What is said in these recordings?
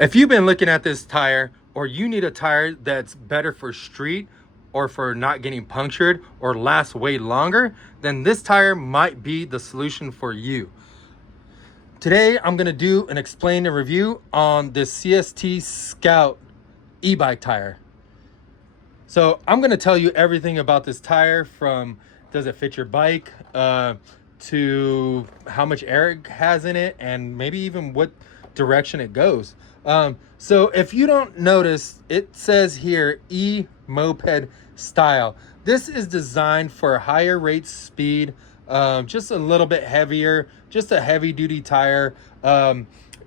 If you've been looking at this tire, or you need a tire that's better for street or for not getting punctured or lasts way longer, then this tire might be the solution for you. Today, I'm gonna do and explain a review on this CST Scout e-bike tire. So I'm gonna tell you everything about this tire, from does it fit your bike, to how much air it has in it, and maybe even what direction it goes. So if you don't notice, it says here e-moped style. This is designed for higher rate speed, just a little bit heavier, just a heavy duty tire.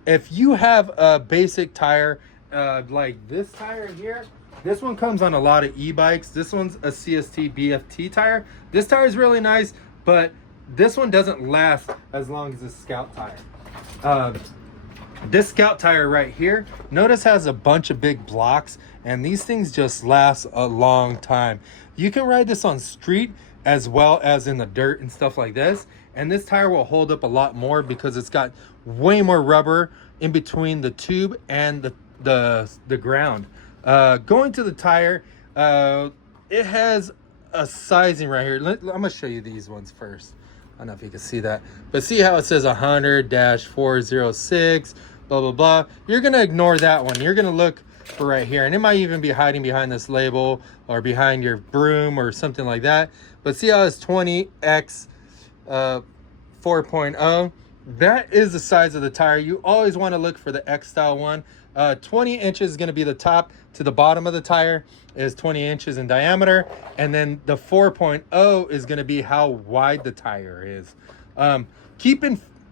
If you have a basic tire, like this tire here, this one comes on a lot of e-bikes. This one's a CST BFT tire. This tire is really nice, but this one doesn't last as long as the Scout tire. This Scout tire right here, notice has a bunch of big blocks, and these things just last a long time. You can ride this on street as well as in the dirt and stuff like this, and this tire will hold up a lot more because it's got way more rubber in between the tube and the ground. Going to the tire, it has a sizing right here. I'm gonna show you these ones first. I don't know if you can see that, but see how it says 100-406, blah, blah, blah. You're going to ignore that one. You're going to look for right here, and it might even be hiding behind this label or behind your broom or something like that. But see how it's 20X 4.0? That is the size of the tire. You always want to look for the X style one. 20 inches is going to be the top to the bottom of the tire, is 20 inches in diameter, and then the 4.0 is going to be how wide the tire is. Keep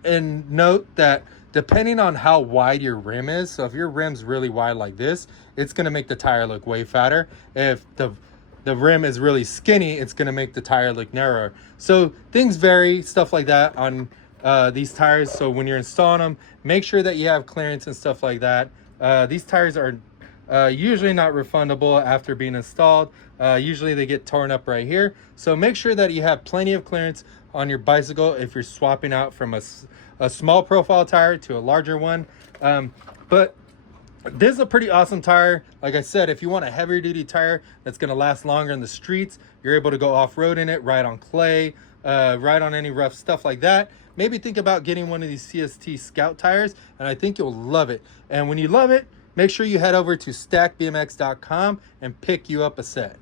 in note that depending on how wide your rim is, so if your rim's really wide like this, it's going to make the tire look way fatter. If the rim is really skinny, it's going to make the tire look narrower. So things vary, stuff like that on these tires. So when you're installing them, make sure that you have clearance and stuff like that. These tires are usually not refundable after being installed. Usually they get torn up right here. So make sure that you have plenty of clearance on your bicycle if you're swapping out from a small profile tire to a larger one. But this is a pretty awesome tire. Like I said, if you want a heavier duty tire that's going to last longer in the streets, you're able to go off-road in it, ride on clay, ride on any rough stuff like that. Maybe think about getting one of these CST Scout tires, and I think you'll love it. And when you love it, make sure you head over to stackbmx.com and pick you up a set.